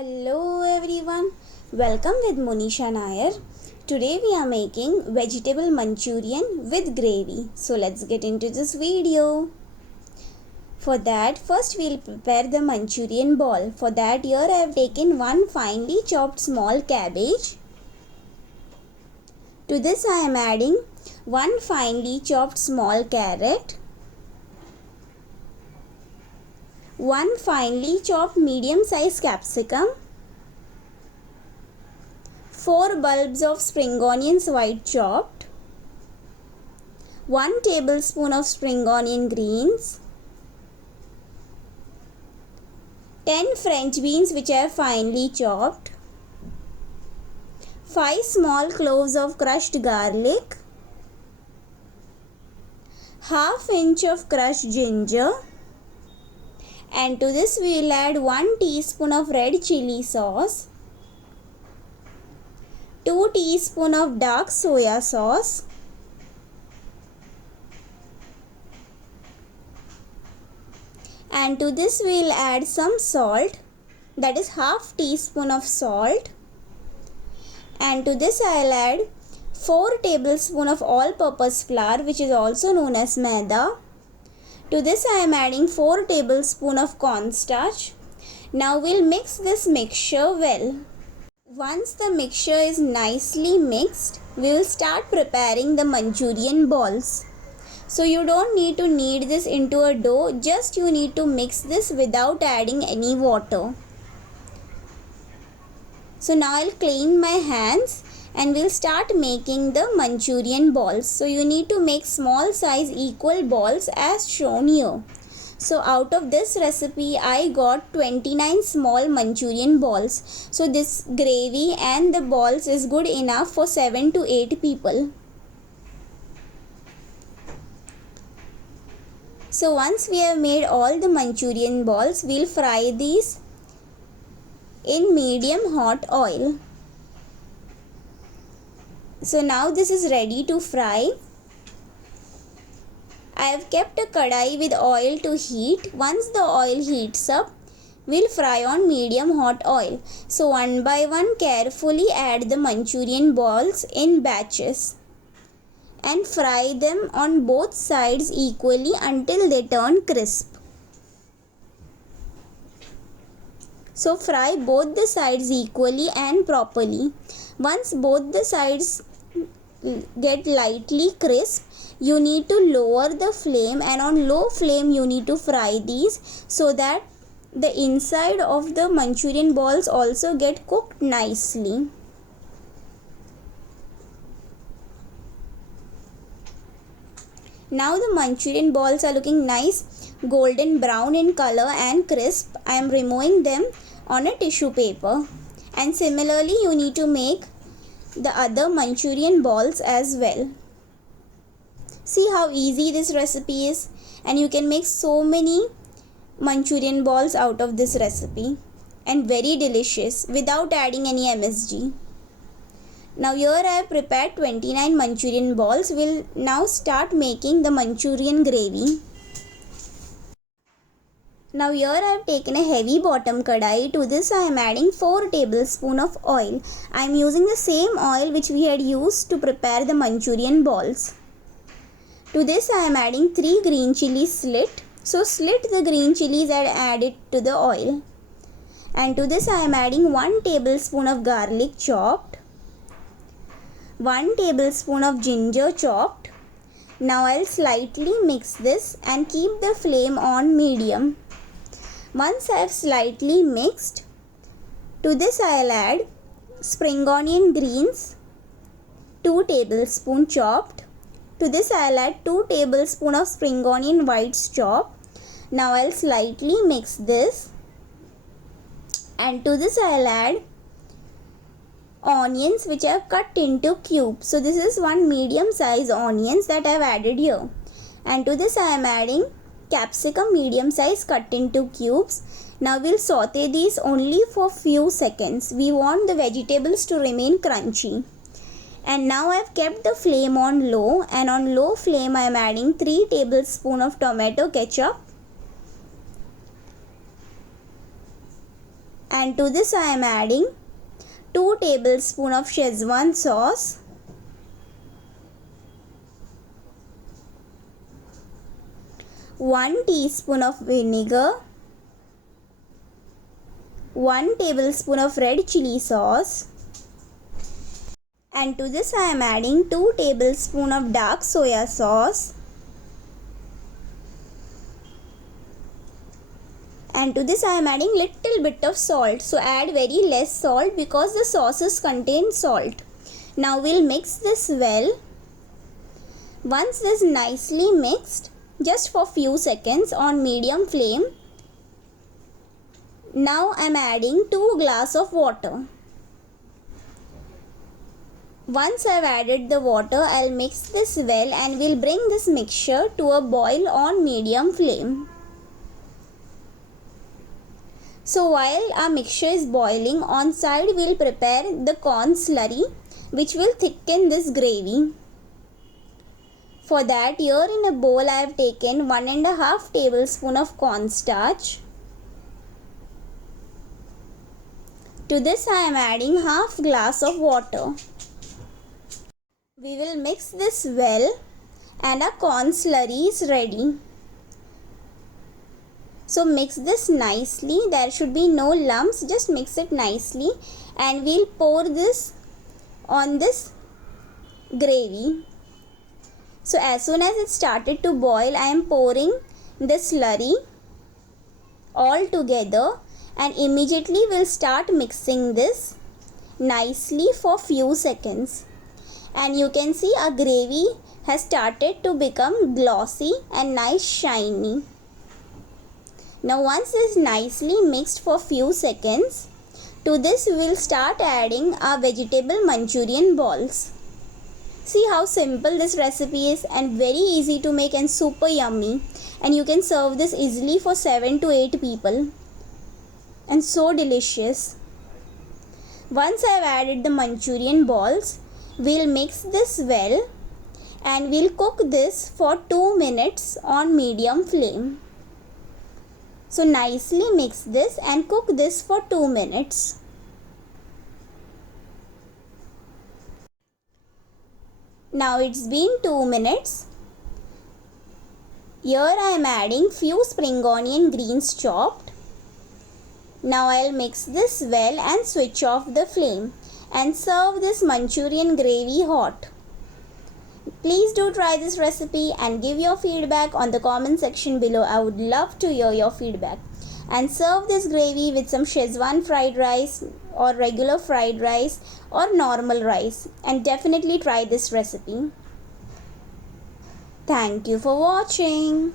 Hello everyone, welcome with Monisha Nair. Today we are making vegetable Manchurian with gravy. So let's get into this video. For that, first we'll prepare the Manchurian ball. For that, here I have taken one finely chopped small cabbage. To this I am adding one finely chopped small carrot, one finely chopped medium-sized capsicum, 4 bulbs of spring onions white chopped, 1 tablespoon of spring onion greens, 10 French beans which I have finely chopped, 5 small cloves of crushed garlic, ½ inch of crushed ginger, and to this we will add 1 teaspoon of red chili sauce, 2 teaspoons of dark soya sauce, and to this we will add some salt, that is ½ teaspoon of salt, and to this I will add 4 tablespoons of all-purpose flour which is also known as maida. To this I am adding 4 tablespoons of cornstarch. Now we'll mix this mixture well. Once the mixture is nicely mixed, we will start preparing the Manchurian balls. So you don't need to knead this into a dough, just you need to mix this without adding any water. So now I'll clean my hands and we'll start making the Manchurian balls. So you need to make small size equal balls as shown here. So out of this recipe I got 29 small Manchurian balls. So this gravy and the balls is good enough for 7 to 8 people. So once we have made all the Manchurian balls, we'll fry these in medium hot oil. So now this is ready to fry. I have kept a kadai with oil to heat. Once the oil heats up, we'll fry on medium hot oil. So one by one carefully add the Manchurian balls in batches and fry them on both sides equally until they turn crisp. So fry both the sides equally and properly. Once both the sides get lightly crisp, you need to lower the flame, and on low flame you need to fry these so that the inside of the Manchurian balls also get cooked nicely. Now the Manchurian balls are looking nice golden brown in color and crisp. I am removing them on a tissue paper, and similarly you need to make the other Manchurian balls as well. See how easy this recipe is, and you can make so many Manchurian balls out of this recipe, and very delicious without adding any MSG. Now here I have prepared 29 Manchurian balls. We'll now start making the Manchurian gravy. Now here I have taken a heavy bottom kadai. To this I am adding 4 tablespoons of oil. I am using the same oil which we had used to prepare the Manchurian balls. To this I am adding 3 green chilies slit. So slit the green chilies and add it to the oil. And to this I am adding 1 tablespoon of garlic chopped, 1 tablespoon of ginger chopped. Now I'll slightly mix this and keep the flame on medium. Once I have slightly mixed, to this I'll add spring onion greens, 2 tablespoons chopped. To this I'll add 2 tablespoons of spring onion whites chopped. Now I'll slightly mix this, and to this I'll add onions which I have cut into cubes. So this is 1 medium size onions that I have added here. And to this I am adding capsicum medium size cut into cubes. Now we'll saute these only for few seconds. We want the vegetables to remain crunchy. And now I have kept the flame on low, and on low flame I am adding 3 tablespoons of tomato ketchup, And to this I am adding 2 tablespoons of Szechuan sauce, 1 teaspoon of vinegar, 1 tablespoon of red chili sauce, and to this I am adding 2 tablespoons of dark soya sauce, and to this I am adding little bit of salt. So add very less salt because the sauces contain salt. Now we'll mix this well. Once this nicely mixed, just for few seconds on medium flame, now I am adding 2 glasses of water. Once I have added the water, I'll mix this well and we'll bring this mixture to a boil on medium flame. So while our mixture is boiling, on side we'll prepare the corn slurry which will thicken this gravy. For that, here in a bowl I have taken 1.5 tablespoons of cornstarch. To this I am adding half glass of water. We will mix this well and our corn slurry is ready. So mix this nicely. There should be no lumps. Just mix it nicely and we'll pour this on this gravy. So as soon as it started to boil, I am pouring the slurry all together and immediately we'll start mixing this nicely for few seconds. And you can see our gravy has started to become glossy and nice shiny. Now once this is nicely mixed for few seconds, to this we will start adding our vegetable Manchurian balls. See how simple this recipe is and very easy to make and super yummy, and you can serve this easily for 7 to 8 people and so delicious. Once I have added the Manchurian balls, we'll mix this well and we'll cook this for 2 minutes on medium flame. So nicely mix this and cook this for 2 minutes. Now it's been 2 minutes. Here I am adding few spring onion greens chopped. Now I'll mix this well and switch off the flame and serve this Manchurian gravy hot. Please do try this recipe and give your feedback on the comment section below. I would love to hear your feedback. And serve this gravy with some Szechuan fried rice or regular fried rice or normal rice, and definitely try this recipe. Thank you for watching.